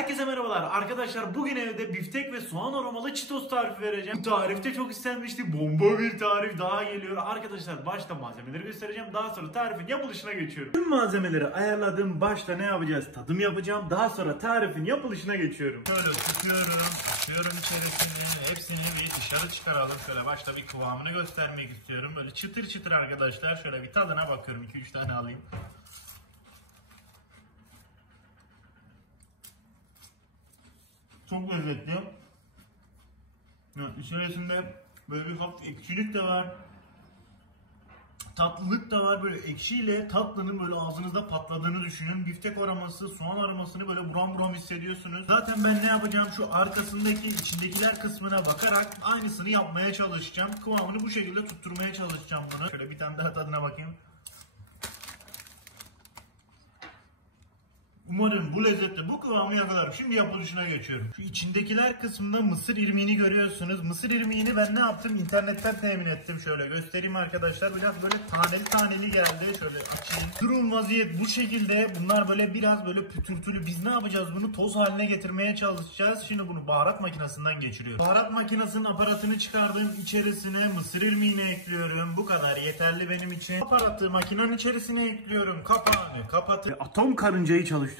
Herkese merhabalar arkadaşlar, bugün evde biftek ve soğan aromalı Cheetos tarifi vereceğim. Bu tarif de çok istenmişti, bomba bir tarif daha geliyor. Arkadaşlar başta malzemeleri göstereceğim, daha sonra tarifin yapılışına geçiyorum. Tüm malzemeleri ayarladım, başta ne yapacağız? Tadım yapacağım, daha sonra tarifin yapılışına geçiyorum. Şöyle tutuyorum, açıyorum içerisini, hepsini bir dışarı çıkaralım. Şöyle başta bir kıvamını göstermek istiyorum. Böyle çıtır çıtır arkadaşlar, şöyle bir tadına bakıyorum, 2-3 tane alayım. Çok lezzetli. İçerisinde böyle bir hafif ekşilik de var. Tatlılık da var. Böyle ekşiyle tatlının böyle ağzınızda patladığını düşünün. Biftek aroması, soğan aromasını böyle buram buram hissediyorsunuz. Zaten ben ne yapacağım? Şu arkasındaki içindekiler kısmına bakarak aynısını yapmaya çalışacağım. Kıvamını bu şekilde tutturmaya çalışacağım bunu. Şöyle bir tane daha tadına bakayım. Umarım bu lezzetle bu kıvamı yakalarım. Şimdi yapılışına geçiyorum. Şu içindekiler kısmında mısır irmiğini görüyorsunuz. Mısır irmiğini ben ne yaptım? İnternetten temin ettim. Şöyle göstereyim arkadaşlar. Biraz böyle taneli taneli geldi. Şöyle açayım. Durum vaziyet bu şekilde. Bunlar böyle biraz böyle pütürtülü. Biz ne yapacağız? Bunu toz haline getirmeye çalışacağız. Şimdi bunu baharat makinesinden geçiriyorum. Baharat makinesinin aparatını çıkardım. İçerisine mısır irmiğini ekliyorum. Bu kadar yeterli benim için. Aparatı makinenin içerisine ekliyorum. Kapağını kapatıp atom karıncayı çalıştırıyorum.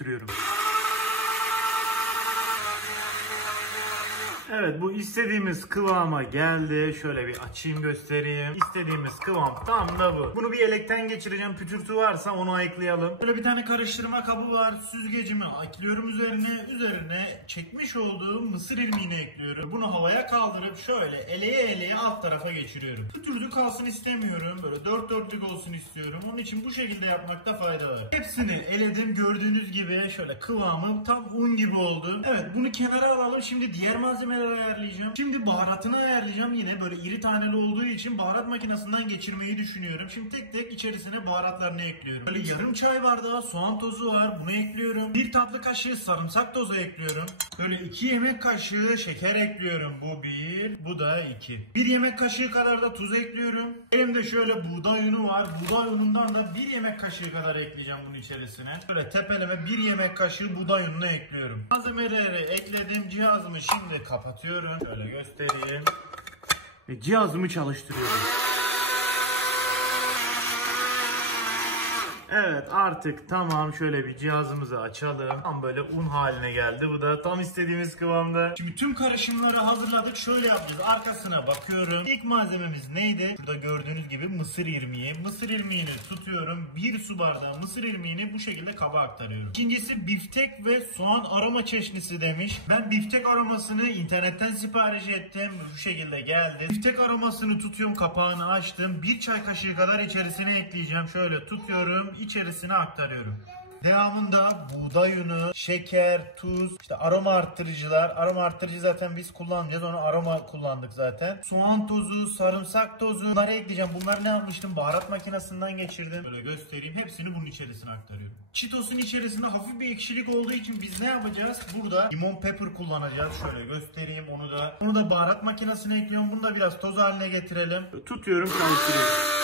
Evet, bu istediğimiz kıvama geldi. Şöyle bir açayım göstereyim. İstediğimiz kıvam tam da bu. Bunu bir elekten geçireceğim. Pütürtü varsa onu ayıklayalım. Böyle bir tane karıştırma kabı var. Süzgecimi ekliyorum üzerine. Üzerine çekmiş olduğum mısır irmiğini ekliyorum. Bunu havaya kaldırıp şöyle eleye eleye alt tarafa geçiriyorum. Pütürdü kalsın istemiyorum. Böyle dört dörtlük olsun istiyorum. Onun için bu şekilde yapmakta fayda var. Hepsini eledim. Gördüğünüz gibi şöyle kıvamı tam un gibi oldu. Evet, bunu kenara alalım. Şimdi diğer malzemeleri ayarlayacağım. Şimdi baharatını ayarlayacağım. Yine böyle iri taneli olduğu için baharat makinesinden geçirmeyi düşünüyorum. Şimdi tek tek içerisine baharatlarını ekliyorum. Böyle yarım çay bardağı soğan tozu var. Bunu ekliyorum. 1 tatlı kaşığı sarımsak tozu ekliyorum. Böyle 2 yemek kaşığı şeker ekliyorum. Bu 1, bu da 2. 1 yemek kaşığı kadar da tuz ekliyorum. Elimde şöyle buğday unu var. Buğday unundan da 1 yemek kaşığı kadar ekleyeceğim bunun içerisine. Böyle tepeleme 1 yemek kaşığı buğday ununu ekliyorum. Malzemeleri ekledim. Cihazımı şimdi kapatıyorum. Şöyle göstereyim. Ve cihazımı çalıştırıyorum. Evet, artık tamam. Şöyle bir cihazımızı açalım. Tam böyle un haline geldi. Bu da tam istediğimiz kıvamda. Şimdi tüm karışımları hazırladık. Şöyle yapacağız. Arkasına bakıyorum. İlk malzememiz neydi? Burada gördüğünüz gibi mısır irmiği. Mısır irmiğini tutuyorum. 1 su bardağı mısır irmiğini bu şekilde kaba aktarıyorum. İkincisi biftek ve soğan aroma çeşnisi demiş. Ben biftek aromasını internetten sipariş ettim. Bu şekilde geldi. Biftek aromasını tutuyorum. Kapağını açtım. 1 çay kaşığı kadar içerisine ekleyeceğim. Şöyle tutuyorum. İçerisine aktarıyorum. Devamında buğday unu, şeker, tuz, işte aroma arttırıcılar. Aroma arttırıcı zaten biz kullanmayacağız. Onu aroma kullandık zaten. Soğan tozu, sarımsak tozu. Bunları ekleyeceğim. Bunları ne yapmıştım? Baharat makinesinden geçirdim. Böyle göstereyim. Hepsini bunun içerisine aktarıyorum. Cheetos'un içerisinde hafif bir ekşilik olduğu için biz ne yapacağız? Burada limon pepper kullanacağız. Şöyle göstereyim onu da. Onu da baharat makinesine ekliyorum. Bunu da biraz toz haline getirelim. Tutuyorum, karıştırıyorum.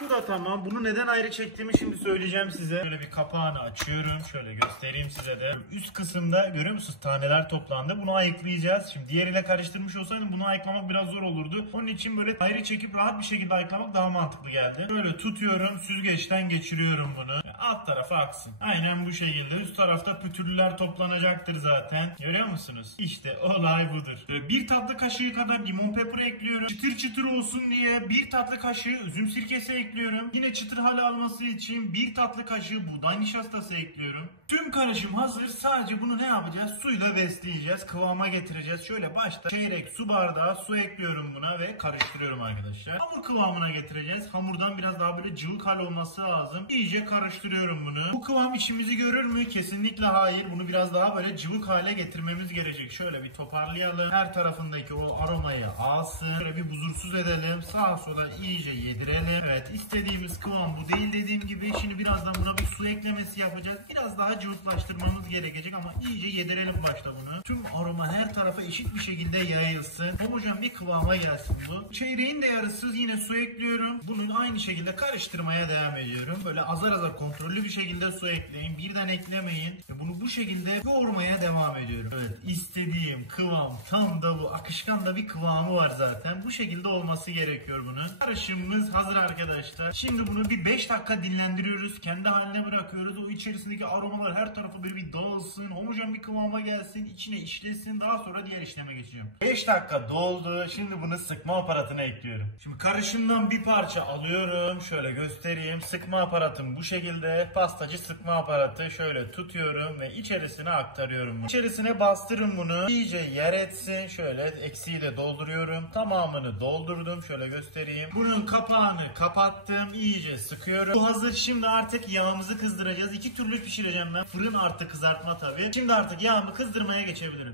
Bu da tamam. Bunu neden ayrı çektiğimi şimdi söyleyeceğim size. Şöyle bir kapağını açıyorum. Şöyle göstereyim size de. Üst kısımda görüyor musunuz? Taneler toplandı. Bunu ayıklayacağız. Şimdi diğeriyle karıştırmış olsaydım bunu ayıklamak biraz zor olurdu. Onun için böyle ayrı çekip rahat bir şekilde ayıklamak daha mantıklı geldi. Böyle tutuyorum. Süzgeçten geçiriyorum bunu. Alt tarafa aksın. Aynen bu şekilde. Üst tarafta pütürlüler toplanacaktır zaten. Görüyor musunuz? İşte olay budur. Böyle 1 tatlı kaşığı kadar limon pepper ekliyorum. Çıtır çıtır olsun diye 1 tatlı kaşığı üzüm sirkesi ekliyorum. Yine çıtır hale alması için 1 tatlı kaşığı buğday nişastası ekliyorum. Tüm karışım hazır. Sadece bunu ne yapacağız? Suyla besleyeceğiz. Kıvama getireceğiz. Şöyle başta çeyrek su bardağı su ekliyorum buna ve karıştırıyorum arkadaşlar. Hamur kıvamına getireceğiz. Hamurdan biraz daha böyle cıvık hal olması lazım. İyice karıştırıyorum bunu. Bu kıvam işimizi görür mü? Kesinlikle hayır. Bunu biraz daha böyle cıvık hale getirmemiz gerekecek. Şöyle bir toparlayalım. Her tarafındaki o aromayı alsın. Şöyle bir buzursuz edelim. Sağa sola iyice yedirelim. Evet, istediğimiz kıvam bu değil dediğim gibi. Şimdi birazdan buna bir su eklemesi yapacağız. Biraz daha cıvıklaştırmamız gerekecek ama iyice yedirelim başta bunu. Tüm aroma her tarafa eşit bir şekilde yayılsın. Homojen bir kıvama gelsin bu. Çeyreğin de yarısı yine su ekliyorum. Bunu aynı şekilde karıştırmaya devam ediyorum. Böyle azar azar kontrol kontrollü bir şekilde su ekleyin. Birden eklemeyin. Ve bunu bu şekilde yoğurmaya devam ediyorum. Evet, istediğim kıvam tam da bu. Akışkan da bir kıvamı var zaten. Bu şekilde olması gerekiyor bunun. Karışımımız hazır arkadaşlar. Şimdi bunu bir 5 dakika dinlendiriyoruz. Kendi haline bırakıyoruz. O içerisindeki aromalar her tarafı böyle bir dağılsın. Homojen bir kıvama gelsin. İçine işlesin. Daha sonra diğer işleme geçeceğim. 5 dakika doldu. Şimdi bunu sıkma aparatına ekliyorum. Şimdi karışımdan bir parça alıyorum. Şöyle göstereyim. Sıkma aparatım bu şekilde. Pastacı sıkma aparatı şöyle tutuyorum ve içerisine aktarıyorum. İçerisine bastırın bunu. İyice yer etsin. Şöyle eksiği de dolduruyorum. Tamamını doldurdum. Şöyle göstereyim. Bunun kapağını kapattım. İyice sıkıyorum. Bu hazır. Şimdi artık yağımızı kızdıracağız. 2 türlü pişireceğim ben. Fırın artı kızartma tabii. Şimdi artık yağımı kızdırmaya geçebilirim.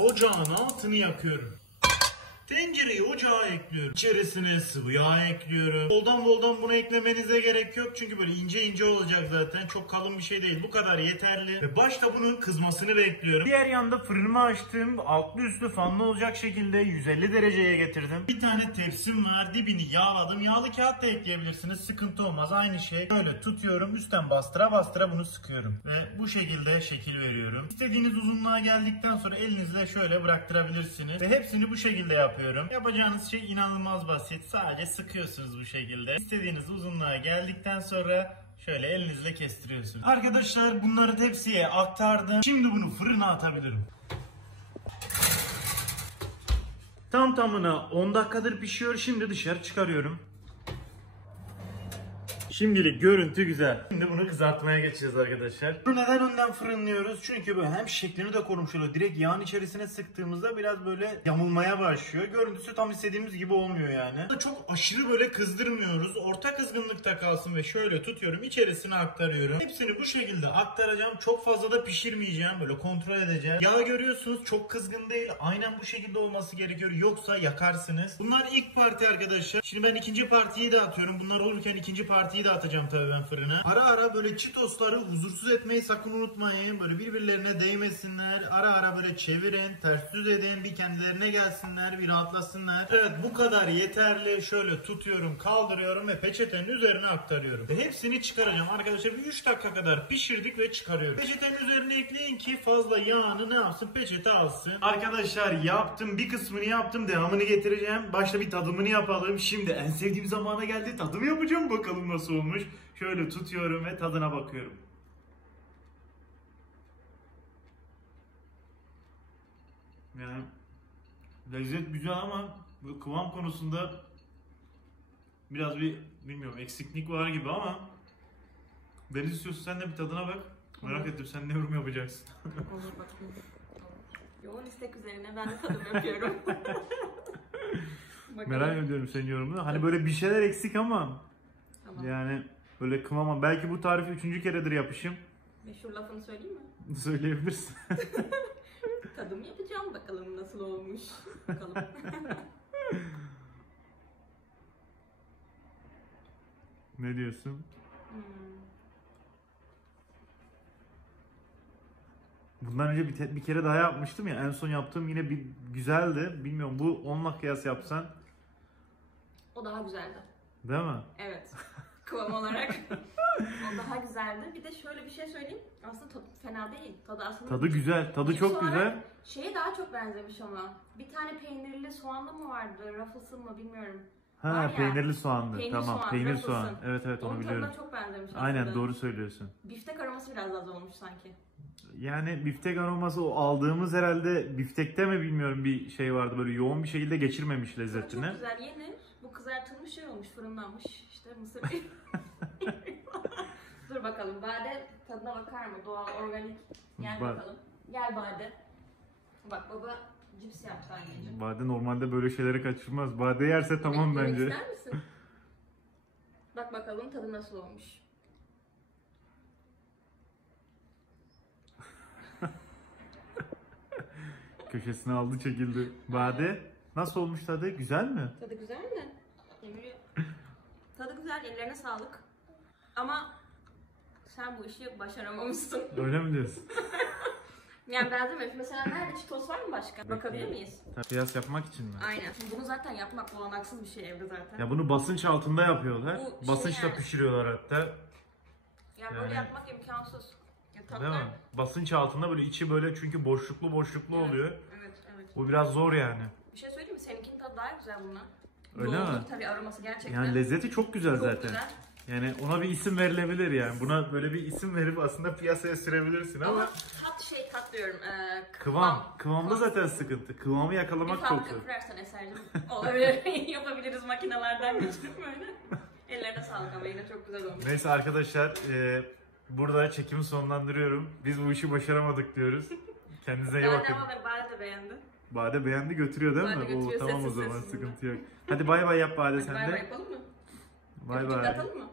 Ocağın altını yakıyorum. Tencereyi ocağa ekliyorum. İçerisine sıvı yağ ekliyorum. Boldan bunu eklemenize gerek yok. Çünkü böyle ince olacak zaten. Çok kalın bir şey değil. Bu kadar yeterli. Ve başta bunun kızmasını bekliyorum. Diğer yanda fırınımı açtım. Altlı üstü fanlı olacak şekilde 150 dereceye getirdim. Bir tane tepsim var. Dibini yağladım. Yağlı kağıt da ekleyebilirsiniz. Sıkıntı olmaz. Aynı şey. Böyle tutuyorum. Üstten bastıra bunu sıkıyorum. Ve bu şekilde şekil veriyorum. İstediğiniz uzunluğa geldikten sonra elinizle şöyle bıraktırabilirsiniz. Ve hepsini bu şekilde yapıyorum. Yapacağınız şey inanılmaz basit. Sadece sıkıyorsunuz bu şekilde. İstediğiniz uzunluğa geldikten sonra şöyle elinizle kestiriyorsunuz. Arkadaşlar bunları tepsiye aktardım. Şimdi bunu fırına atabilirim. Tam tamına 10 dakikadır pişiyor. Şimdi dışarı çıkarıyorum. Şimdilik görüntü güzel. Şimdi bunu kızartmaya geçeceğiz arkadaşlar. Bunu neden önden fırınlıyoruz? Çünkü böyle hem şeklini de korumuş oluyor. Direkt yağın içerisine sıktığımızda biraz böyle yamulmaya başlıyor. Görüntüsü tam istediğimiz gibi olmuyor yani. Çok aşırı böyle kızdırmıyoruz. Orta kızgınlıkta kalsın ve şöyle tutuyorum. İçerisine aktarıyorum. Hepsini bu şekilde aktaracağım. Çok fazla da pişirmeyeceğim. Böyle kontrol edeceğim. Yağ görüyorsunuz çok kızgın değil. Aynen bu şekilde olması gerekiyor. Yoksa yakarsınız. Bunlar ilk parti arkadaşlar. Şimdi ben ikinci partiyi de atıyorum. Bunlar olurken ikinci partiyi de atacağım tabii ben fırına. Ara böyle çitosları huzursuz etmeyi sakın unutmayın. Böyle birbirlerine değmesinler. Ara böyle çevirin, ters düz edin. Bir kendilerine gelsinler, bir rahatlasınlar. Evet bu kadar yeterli. Şöyle tutuyorum, kaldırıyorum ve peçetenin üzerine aktarıyorum. Ve hepsini çıkaracağım. Arkadaşlar bir 3 dakika kadar pişirdik ve çıkarıyorum. Peçetenin üzerine ekleyin ki fazla yağını ne yapsın? Peçete alsın. Arkadaşlar yaptım. Bir kısmını yaptım. Devamını getireceğim. Başta bir tadımını yapalım. Şimdi en sevdiğim zamana geldi. Tadımı yapacağım. Bakalım nasıl olmuş. Şöyle tutuyorum ve tadına bakıyorum. Yani lezzet güzel ama bu kıvam konusunda biraz bilmiyorum eksiklik var gibi ama Deniz istiyorsun sen de bir tadına bak. Merak ettim sen ne yorum yapacaksın. Olur bakayım. Yoğun istek üzerine ben de tadım yapıyorum. Merak ediyorum senin yorumunu. Hani böyle bir şeyler eksik ama tamam. Yani böyle kıvama. Belki bu tarifi 3. keredir yapışım. Meşhur lafını söyleyeyim mi? Söyleyebilirsin. Tadım yapacağım bakalım nasıl olmuş. Bakalım. Ne diyorsun? Bundan önce bir kere daha yapmıştım ya. En son yaptığım yine bir güzeldi. Bilmiyorum bu onunla kıyas yapsan. O daha güzeldi. Değil mi? Evet. Kıvam olarak. O daha güzeldi. Bir de şöyle bir şey söyleyeyim. Aslında tadı fena değil. Tadı güzel. Tadı çok güzel. Şeye daha çok benzemiş ama. Bir tane peynirli soğanlı mı vardı? Ruffles'ın mı bilmiyorum. Ha peynirli soğanlı. Peynir tamam. soğan, Peynir Ruffles'ın. soğan. Evet onu biliyorum. Onun çok benzemiş aslında. Aynen doğru söylüyorsun. Biftek aroması biraz az olmuş sanki. Yani biftek aroması o aldığımız herhalde biftekte mi bilmiyorum bir şey vardı böyle yoğun bir şekilde geçirmemiş lezzetini. Çok güzel yenir. Bu kızartılmış şey olmuş, fırınlanmış. İşte mısır. Dur bakalım. Bade tadına bakar mı? Doğal, organik. Gel bakalım. Gel Bade. Bak baba cips yaptı anneciğim. Bade normalde böyle şeyleri kaçırmaz. Bade yerse tamam bence. İster misin? Bak bakalım tadı nasıl olmuş. Köşesine aldı çekildi. Bade nasıl olmuş tadı? Güzel mi? Tadı güzel mi? Tadı güzel, ellerine sağlık. Ama sen bu işi başaramamışsın. Öyle mi diyorsun? Yani benzememiş. Mesela nerede çitos var mı başka? Bakabilir miyiz? Kıyas yapmak için mi? Aynen. Bunu zaten yapmak olanaksız bir şey evde zaten. Ya bunu basınç altında yapıyorlar. Bu Basınçla yani. pişiriyorlar hatta. Yani böyle yapmak imkansız. Ya Değil tatlar... mi? Basınç altında böyle içi böyle çünkü boşluklu Evet, oluyor. Evet, evet. Bu biraz zor yani. Bir şey söyleyeyim mi? Seninkinin tadı daha güzel bundan. Öyle mi? Tabii aroması gerçekten. Yani lezzeti çok güzel çok zaten. güzel. Yani ona bir isim verilebilir yani. Buna böyle bir isim verip aslında piyasaya sürebilirsin ama Tat diyorum. kıvamda zaten sıkıntı. Kıvamı yakalamak bir çok fabrika zor. kurarsan Eser'cim olabilir. Yapabiliriz makinelerden geçirip böyle. Ellerine sağlık ama yine çok güzel olmuş. Neyse arkadaşlar burada çekimi sonlandırıyorum. Biz bu işi başaramadık diyoruz. Kendinize iyi bakın. Bade de beğendi. Bade beğendi götürüyor değil Bade mi? götürüyor, Tamam o sessiz zaman sessiz sıkıntı yok. Hadi bay bay yap Bade Hadi sen bay bay de. yapalım mı? Bay Öpücük bay. atalım mı?